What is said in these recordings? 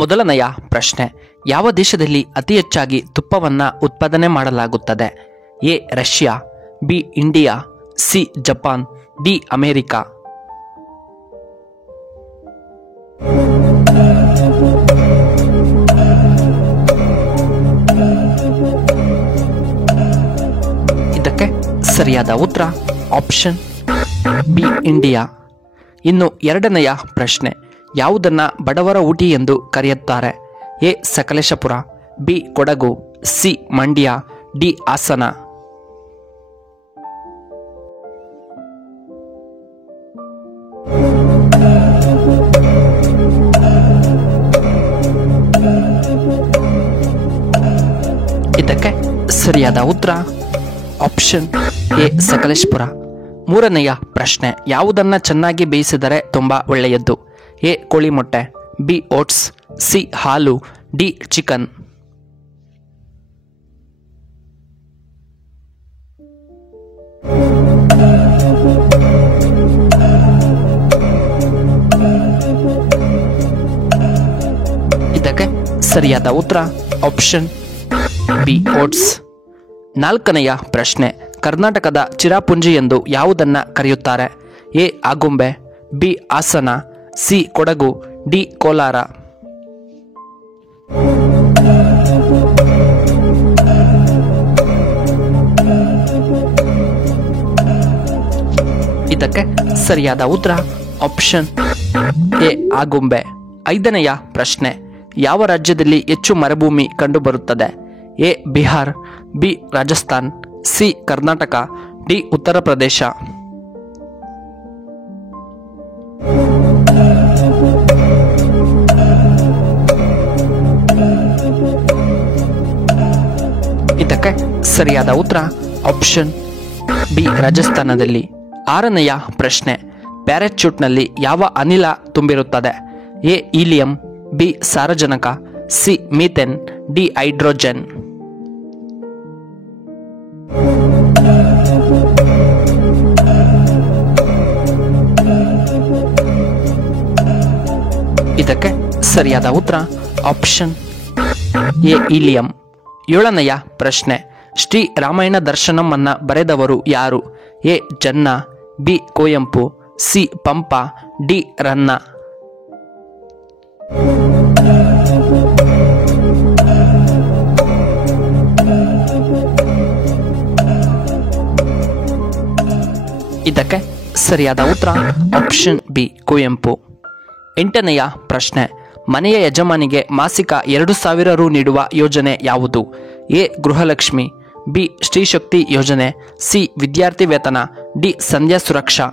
ಮೊದಲನೆಯ ಪ್ರಶ್ನೆ, ಯಾವ ದೇಶದಲ್ಲಿ ಅತಿ ಹೆಚ್ಚಾಗಿ ತುಪ್ಪವನ್ನು ಉತ್ಪಾದನೆ ಮಾಡಲಾಗುತ್ತದೆ? A Russia, B India, C Japan, D America. ಇದಕ್ಕೆ ಸರಿಯಾದ ಉತ್ತರ ಆಪ್ಷನ್ ಬಿ ಇಂಡಿಯಾ. ಇನ್ನು ಎರಡನೆಯ ಪ್ರಶ್ನೆ, ಯಾವುದನ್ನು ಬಡವರ ಊಟಿ ಎಂದು ಕರೆಯುತ್ತಾರೆ? A Sakleshpur, B Kodagu, C Mandya, D Hassan. ಇದಕ್ಕೆ ಸರಿಯಾದ ಉತ್ತರ ಆಪ್ಷನ್ ಎ ಸಕಲೇಶಪುರ. ಮೂರನೆಯ ಪ್ರಶ್ನೆ, ಯಾವುದನ್ನು ಚೆನ್ನಾಗಿ ಬೇಯಿಸಿದರೆ ತುಂಬ ಒಳ್ಳೆಯದ್ದು? ಎ ಕೋಳಿ ಮೊಟ್ಟೆ, ಬಿ ಓಟ್ಸ್, ಸಿ ಹಾಲು, ಡಿ ಚಿಕನ್. ಇದಕ್ಕೆ ಸರಿಯಾದ ಉತ್ತರ ಆಪ್ಷನ್ ಬಿ ಓಟ್ಸ್. ನಾಲ್ಕನೆಯ ಪ್ರಶ್ನೆ, ಕರ್ನಾಟಕದ ಚಿರಾಪುಂಜಿ ಎಂದು ಯಾವುದನ್ನು ಕರೆಯುತ್ತಾರೆ? A Agumbe, B Hassan, C Kodagu, D Kolar. ಇದಕ್ಕೆ ಸರಿಯಾದ ಉತ್ತರ ಆಪ್ಷನ್ ಎ ಆಗುಂಬೆ. ಐದನೆಯ ಪ್ರಶ್ನೆ, ಯಾವ ರಾಜ್ಯದಲ್ಲಿ ಹೆಚ್ಚು ಮರುಭೂಮಿ ಕಂಡುಬರುತ್ತದೆ? A Bihar, B Rajasthan, C Karnataka, D Uttar Pradesh. ಇದಕ್ಕೆ ಸರಿಯಾದ ಉತ್ತರ ಆಪ್ಷನ್ ಬಿ ರಾಜಸ್ಥಾನದಲ್ಲಿ. ಆರನೆಯ ಪ್ರಶ್ನೆ, ಪ್ಯಾರಾಚೂಟ್ನಲ್ಲಿ ಯಾವ ಅನಿಲ ತುಂಬಿರುತ್ತದೆ? ಎ ಹೀಲಿಯಂ, ಬಿ ಸಾರಜನಕ, ಸಿ ಮೀಥೇನ್, ಡಿ ಹೈಡ್ರೋಜನ್. ಇದಕ್ಕೆ ಸರಿಯಾದ ಉತ್ತರ ಆಪ್ಷನ್ ಎ ಹೀಲಿಯಂ. ಏಳನೆಯ ಪ್ರಶ್ನೆ, ಶ್ರೀ ರಾಮಾಯಣ ದರ್ಶನಂ ಅನ್ನ ಬರೆದವರು ಯಾರು? A Janna, B Kuvempu, C Pampa, D Ranna. ಇದಕ್ಕೆ ಸರಿಯಾದ ಉತ್ತರ ಆಪ್ಷನ್ ಬಿ ಕುವೆಂಪು. ಎಂಟನೆಯ ಪ್ರಶ್ನೆ, ಮನೆಯ ಯಜಮಾನಿಗೆ ಮಾಸಿಕ 2,000 ರು ನೀಡುವ ಯೋಜನೆ ಯಾವುದು? ಎ ಗೃಹಲಕ್ಷ್ಮಿ, ಬಿ ಶ್ರೀಶಕ್ತಿ ಯೋಜನೆ, ಸಿ ವಿದ್ಯಾರ್ಥಿ ವೇತನ, ಡಿ ಸಂಧ್ಯಾ ಸುರಕ್ಷಾ.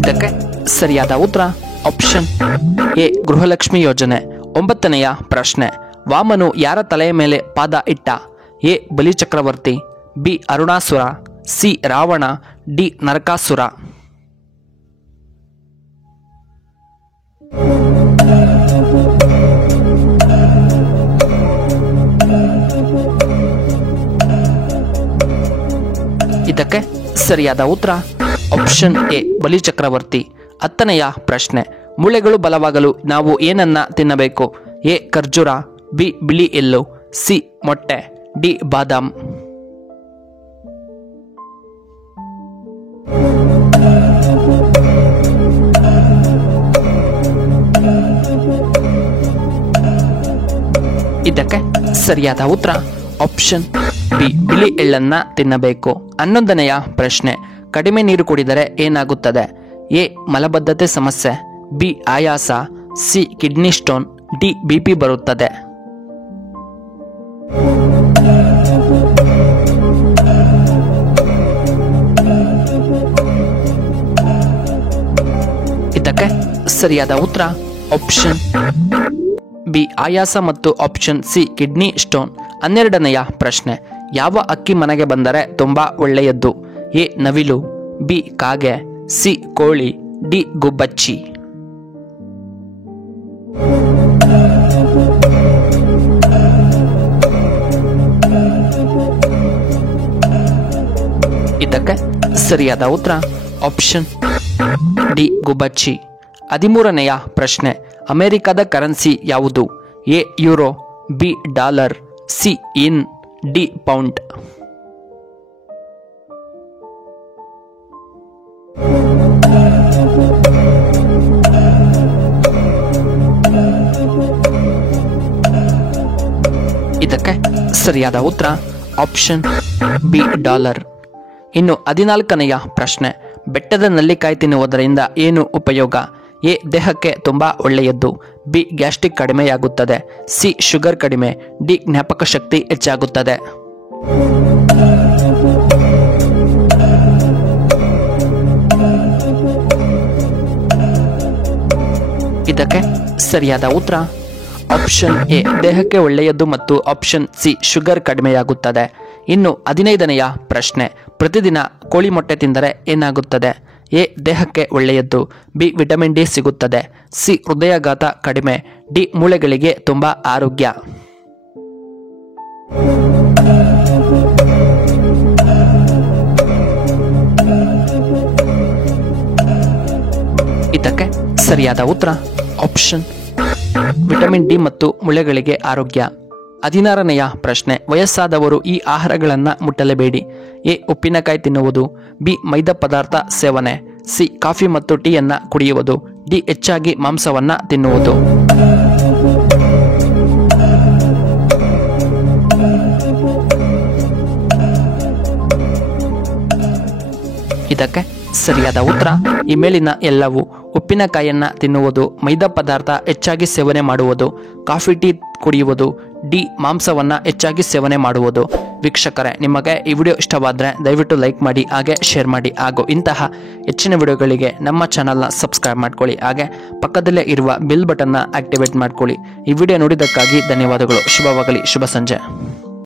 ಇದಕ್ಕೆ ಸರಿಯಾದ ಉತ್ತರ ಆಪ್ಷನ್ ಎ ಗೃಹಲಕ್ಷ್ಮಿ ಯೋಜನೆ. ಒಂಬತ್ತನೆಯ ಪ್ರಶ್ನೆ, ವಾಮನು ಯಾರ ತಲೆಯ ಮೇಲೆ ಪಾದ ಇಟ್ಟ? A Balichakravarti, B Arunasura, C Ravana, D Narakasura. ಇದಕ್ಕೆ ಸರಿಯಾದ ಉತ್ತರ ಆಪ್ಷನ್ ಎ ಬಲಿಚಕ್ರವರ್ತಿ. ಹತ್ತನೆಯ ಪ್ರಶ್ನೆ, ಮೂಳೆಗಳು ಬಲವಾಗಲು ನಾವು ಏನನ್ನ ತಿನ್ನಬೇಕು? ಎ ಖರ್ಜೂರ, ಬಿ ಬಿಳಿ ಎಳ್ಳು, ಸಿ ಮೊಟ್ಟೆ, ಡಿ ಬಾದಾಮ್. ಇದಕ್ಕೆ ಸರಿಯಾದ ಉತ್ತರ ಆಪ್ಷನ್ ಬಿ ಬಿಳಿ ಎಳ್ಳನ್ನ ತಿನ್ನಬೇಕು. 11ನೆಯ ಪ್ರಶ್ನೆ, ಕಡಿಮೆ ನೀರು ಕುಡಿದರೆ ಏನಾಗುತ್ತದೆ? ಎ ಮಲಬದ್ಧತೆ ಸಮಸ್ಯೆ, ಬಿ ಆಯಾಸ, C kidney stone, D BP ಬರುತ್ತದೆ. ಇದಕ್ಕೆ ಸರಿಯಾದ ಉತ್ತರ ಆಪ್ಷನ್ ಬಿ ಆಯಾಸ ಮತ್ತು ಆಪ್ಷನ್ ಸಿ ಕಿಡ್ನಿ ಸ್ಟೋನ್. 12ನೆಯ ಪ್ರಶ್ನೆ, ಯಾವ ಅಕ್ಕಿ ಮನೆಗೆ ಬಂದರೆ ತುಂಬಾ ಒಳ್ಳೆಯದ್ದು? ಎ ನವಿಲು, ಬಿ ಕಾಗೆ, ಸಿ ಕೋಳಿ, ಡಿ ಗುಬ್ಬಚ್ಚಿ. ಇದಕ್ಕೆ ಸರಿಯಾದ ಉತ್ತರ ಆಪ್ಷನ್ ಡಿ ಗುಬ್ಬಚ್ಚಿ. 13ನೆಯ ಪ್ರಶ್ನೆ, ಅಮೆರಿಕದ ಕರೆನ್ಸಿ ಯಾವುದು? A euro, B dollar, C in, D pound. ಇದಕ್ಕೆ ಸರಿಯಾದ ಉತ್ತರ ಆಪ್ಷನ್ ಬಿ ಡಾಲರ್. ಇನ್ನು 14ನೆಯ ಪ್ರಶ್ನೆ, ಬೆಟ್ಟದ ನೆಲ್ಲಿಕಾಯಿ ತಿನ್ನುವುದರಿಂದ ಏನು ಉಪಯೋಗ? ಎ ದೇಹಕ್ಕೆ ತುಂಬ ಒಳ್ಳೆಯದ್ದು, ಬಿ ಗ್ಯಾಸ್ಟ್ರಿಕ್ ಕಡಿಮೆಯಾಗುತ್ತದೆ, ಸಿ ಶುಗರ್ ಕಡಿಮೆ, ಡಿ ಜ್ಞಾಪಕ ಶಕ್ತಿ ಹೆಚ್ಚಾಗುತ್ತದೆ. ಇದಕ್ಕೆ ಸರಿಯಾದ ಉತ್ತರ ಆಪ್ಷನ್ ಎ ದೇಹಕ್ಕೆ ಒಳ್ಳೆಯದು ಮತ್ತು ಆಪ್ಷನ್ ಸಿ ಶುಗರ್ ಕಡಿಮೆಯಾಗುತ್ತದೆ. ಇನ್ನು 15ನೆಯ ಪ್ರಶ್ನೆ, ಪ್ರತಿದಿನ ಕೋಳಿ ಮೊಟ್ಟೆ ತಿಂದರೆ ಏನಾಗುತ್ತದೆ? ಎ ದೇಹಕ್ಕೆ ಒಳ್ಳೆಯದ್ದು, ಬಿ ವಿಟಮಿನ್ ಡಿ ಸಿಗುತ್ತದೆ, ಸಿ ಹೃದಯಾಘಾತ ಕಡಿಮೆ, ಡಿ ಮೂಳೆಗಳಿಗೆ ತುಂಬ ಆರೋಗ್ಯ. ಇದಕ್ಕೆ ಸರಿಯಾದ ಉತ್ತರ ಆಪ್ಷನ್ ವಿಟಮಿನ್ ಡಿ ಮತ್ತು ಮೂಳೆಗಳಿಗೆ ಆರೋಗ್ಯ. 16ನೆಯ ಪ್ರಶ್ನೆ, ವಯಸ್ಸಾದವರು ಈ ಆಹಾರಗಳನ್ನು ಮುಟ್ಟಲೇಬೇಡಿ. ಎ ಉಪ್ಪಿನಕಾಯಿ ತಿನ್ನುವುದು, ಬಿ ಮೈದಾ ಪದಾರ್ಥ ಸೇವನೆ, ಸಿ ಕಾಫಿ ಮತ್ತು ಟೀಯನ್ನು ಕುಡಿಯುವುದು, ಡಿ ಹೆಚ್ಚಾಗಿ ಮಾಂಸವನ್ನು ತಿನ್ನುವುದು. ಇದಕ್ಕೆ ಸರಿಯಾದ ಉತ್ತರ ಈ ಮೇಲಿನ ಎಲ್ಲವೂ. ಉಪ್ಪಿನಕಾಯಿಯನ್ನ ತಿನ್ನುವುದು, ಮೈದಾ ಪದಾರ್ಥ ಹೆಚ್ಚಾಗಿ ಸೇವನೆ ಮಾಡುವುದು, ಕಾಫಿ ಟೀ ಕುಡಿಯುವುದು, ಡಿ ಮಾಂಸವನ್ನು ಹೆಚ್ಚಾಗಿ ಸೇವನೆ ಮಾಡುವುದು. ವೀಕ್ಷಕರೇ, ನಿಮಗೆ ಈ ವಿಡಿಯೋ ಇಷ್ಟವಾದರೆ ದಯವಿಟ್ಟು ಲೈಕ್ ಮಾಡಿ, ಹಾಗೆ ಶೇರ್ ಮಾಡಿ, ಹಾಗೂ ಇಂತಹ ಹೆಚ್ಚಿನ ವಿಡಿಯೋಗಳಿಗೆ ನಮ್ಮ ಚಾನಲ್ನ ಸಬ್ಸ್ಕ್ರೈಬ್ ಮಾಡ್ಕೊಳ್ಳಿ, ಹಾಗೆ ಪಕ್ಕದಲ್ಲೇ ಇರುವ ಬೆಲ್ ಬಟನ್ನ ಆಕ್ಟಿವೇಟ್ ಮಾಡ್ಕೊಳ್ಳಿ. ಈ ವಿಡಿಯೋ ನೋಡಿದ್ದಕ್ಕಾಗಿ ಧನ್ಯವಾದಗಳು. ಶುಭವಾಗಲಿ. ಶುಭ ಸಂಜೆ.